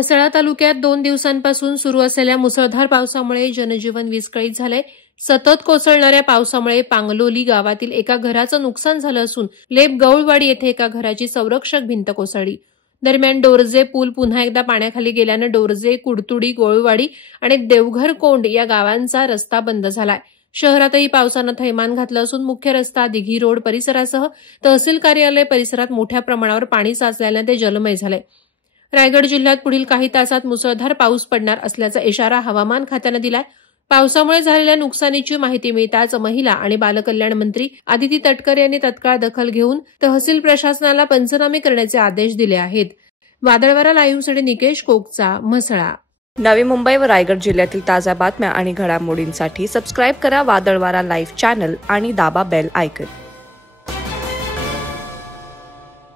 म्हसळा तालुक्यात 2 दिवसांपासून सुरू असलेल्या मुसळधार पावसामुळे जनजीवन विस्कळीत झालंय। सतत कोसळणाऱ्या पावसामुळे पांगलोली गावातील एका घराचं नुकसान झालं असून लेप गौळवाडी येथे एका घराची संरक्षक भिंत कोसळली। दरम्यान डोरजे पूल पुन्हा एकदा पाण्याखाली गेल्याने डोरजे, कुडतुडी, गोळवाडी आणि देवघर कोंड या गावांचा रस्ता बंद झालाय। शहरातही पावसानं थैमान घातलं असून मुख्य रस्ता, दिघी रोड परिसरासह तहसील कार्यालय परिसरात मोठ्या प्रमाणावर पाणी साचल्याने ते जलमय झाले। रायगड जिल्ह्यात पुढील काही तासात मुसळधार पाऊस पडणार असल्याचा इशारा हवामान खात्यानं दिलाय। पावसामुळे झालेल्या नुकसानीची माहिती मिळताच महिला आणि बालकल्याण मंत्री आदिती तटकरे यांनी तत्काळ दखल घेऊन तहसील प्रशासनाला पंचनामे करण्याचे आदेश दिले आहेत। वादळवारा लाईव्हसाठी निकेश कोकचा, म्हसळा। नवी मुंबई व रायगड जिल्ह्यातील ताज्या बातम्या आणि घडामोडींसाठी सबस्क्राईब करा वादळवारा लाईव्ह चॅनल आणि दाबा बेल आयकॉन।